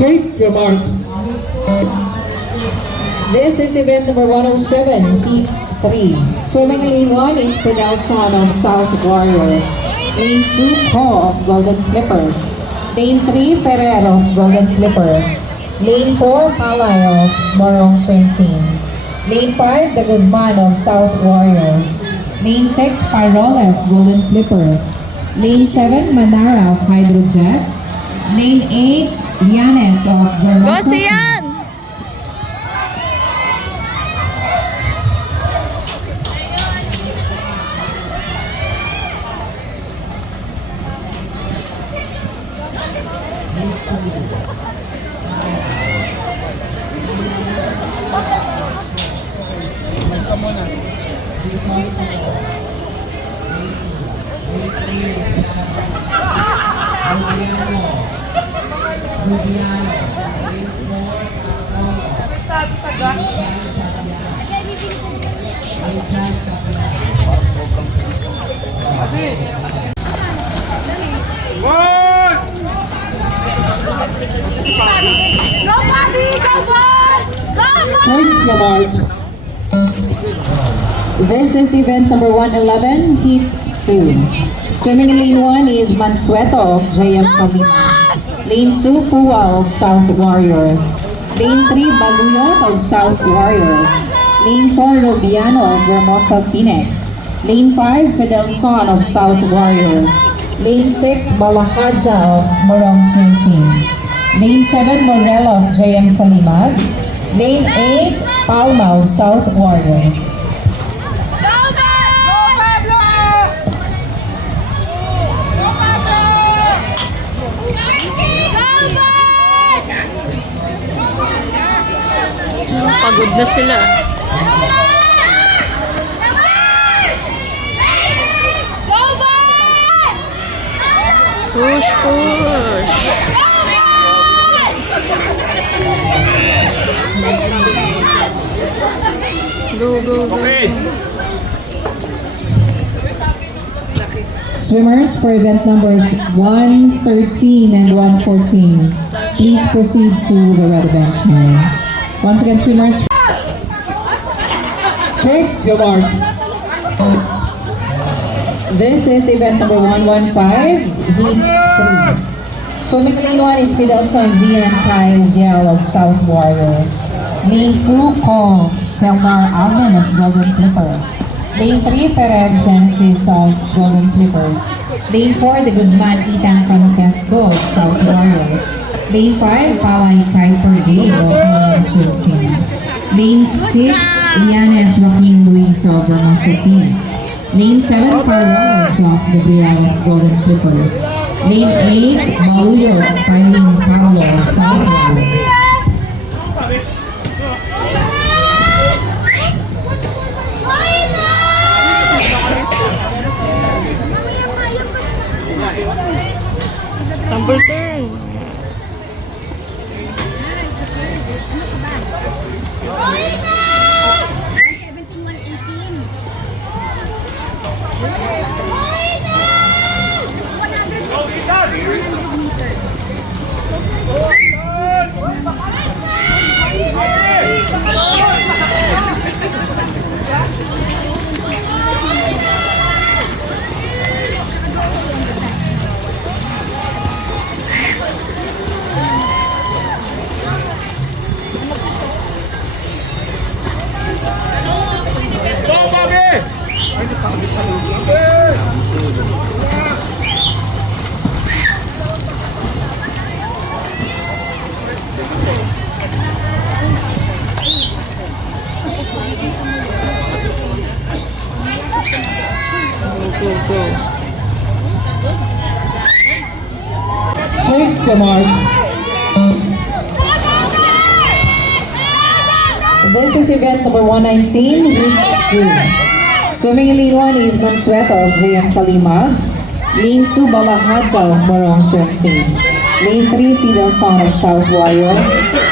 Take your mark. This is event number 107, Heat 3. Swimming in lane 1 is Fidel Son of South Warriors. Lane 2, Ko of Golden Clippers. Lane 3, Ferrer of Golden Clippers. Lane 4, Palay of Morong Swim Team. Lane 5, The Guzman of South Warriors. Lane 6, Parola of Golden Clippers. Lane 7, Manara of Hydro Jets. Lane 8, Llanes of Vermosa. Boss yan! Take your mark. This is event number 111, Heat 2. Swimming in lane 1 is Mansueto of JM Kalima. Lane 2, Pua of South Warriors. Lane 3, Baluyot of South Warriors. Lane 4, Robiano of Vermosa Phoenix. Lane 5, Fidel Son of South Warriors. Lane 6, Malahaja of Morong Swim Team. Lane 7, Morella of JM Kalimag. Lane 8, Palma of South Warriors. Pagod na sila. Push, push. Go, go, go. Swimmers for event numbers 113 and 114, please proceed to the red bench now. Once again, swimmers. Take your mark. This is event number 115, Heat 3. Swimming lane 1 is Fidel Son Zia and Kai Uziel of South Warriors. Lane 2, Ko Pelnar Alvin of Golden Clippers. Lane 3, Ferrer Genesis of Golden Clippers. Lane 4, The Guzman Ethan Francesco of South Warriors. Lane 5, Palay Kuiper Day of Morong Swim Team. Lane 6, Llanes Joaquin Luis of Vermosa Phoenix. Lane 7, Parola of Gabriel of Golden Clippers. Lane 8, Baulio Paiming Paulo of South Warriors. Tumble turn. Go, go. Take your mark. This is event number 119, Week 2. Swimming in lane 1 is Mansueto of JM Kalimag. Lane 2, Balahaja of Morong Swim Team. Lane 3, Fidel Son of South Warriors.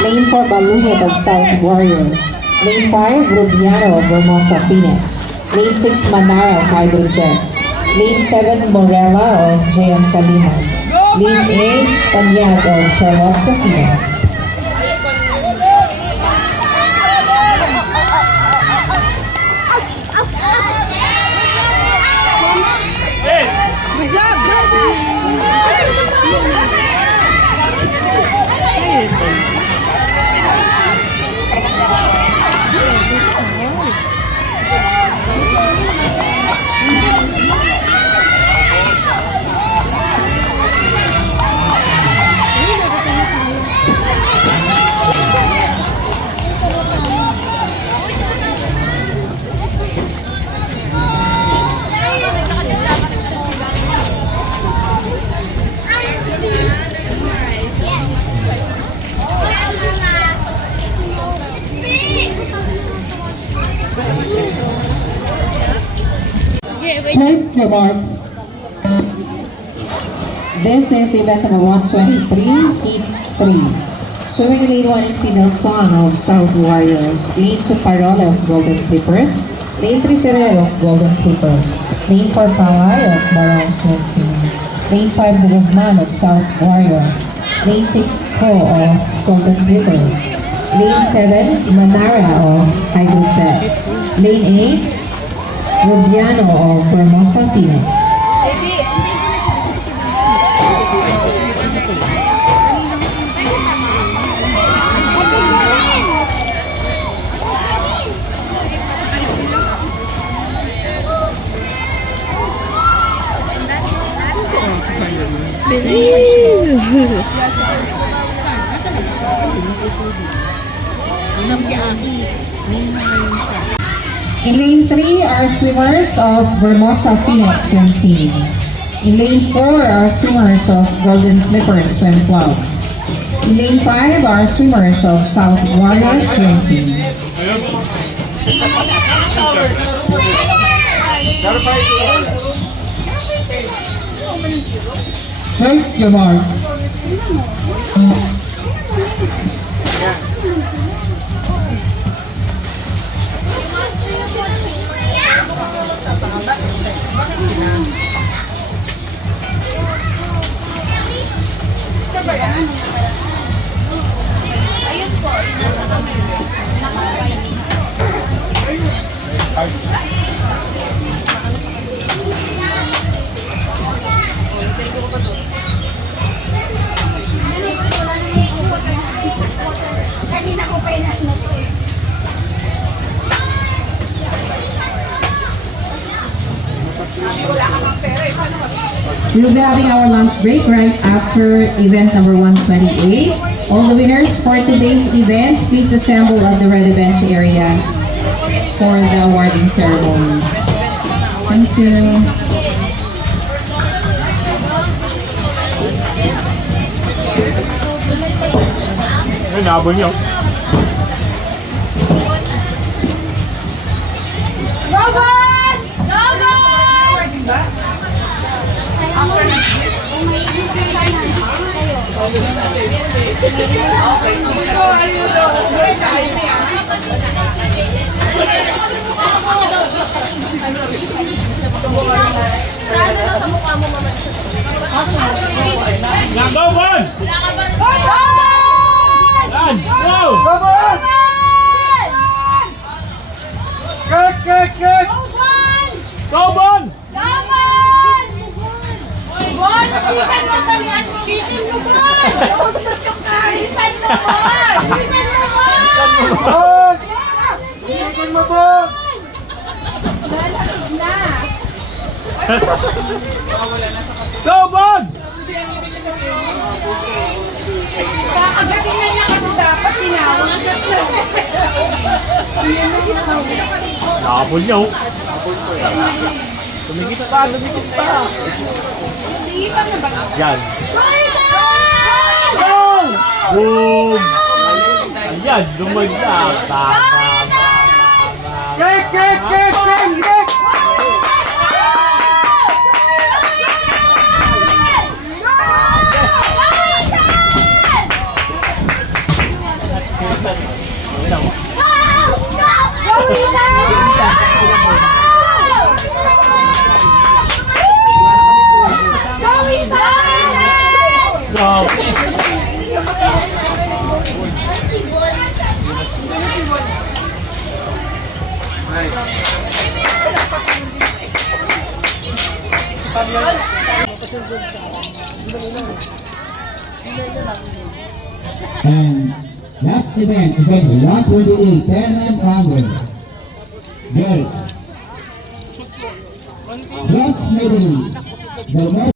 Lane 4, Baluyot of South Warriors. Lane 5, Rubiano of Vermosa Phoenix. Lane 6, Manara of Hydro Jets. Lane 7, Morella of JM Kalimag. Lane 8, Tanyag of Charlotte Casino. Good job! Take your mark. This is event number 123, Heat 3. Swimming in lane 1 is Fidel Son of South Warriors. Lane 2, Parola of Golden Clippers. Lane 3, Ferrer of Golden Clippers. Lane 4, Pawai of Barong Swim Team. Lane 5, De Guzman of South Warriors. Lane 6, Ko of Golden Clippers. Lane 7, Manara of Hydro Jets. Lane 8, Rubiano of Formosa Phoenix. In lane 3 are swimmers of Formosa Phoenix Swim Team. In lane 4 are swimmers of Golden Clippers Swim Club. In lane 5 are swimmers of South Warriors Swim Team. Take your mark. Ayun po, nasa kami. Nakakaya. Kanina ko pa yun na po eh. We will be having our lunch break right after event number 128. All the winners for today's events, please assemble at the red bench area for the awarding ceremonies. Thank you. Ay, nabol niyo. Rogan! Rogan! Saan na lang sa mukha mo, mama? Go, Bon! Run! Go! Come on! Kick! Go, Bon! Chicken mo talian mo! Chicken mo ba? Bilisan mo ba? Bilisan mo ba? Bog! Chicken mo, Bog! Lalag na! Go, Bon! Kakagating na niya kasi dapat tinawag. Nabol niyo. Tumigit pa. Iipan na ba? Yan. Go! Boom! Ayan, lumagyak. Tama. Kick! And last event 128, 10 and under. Girls. Bronze medalist. The most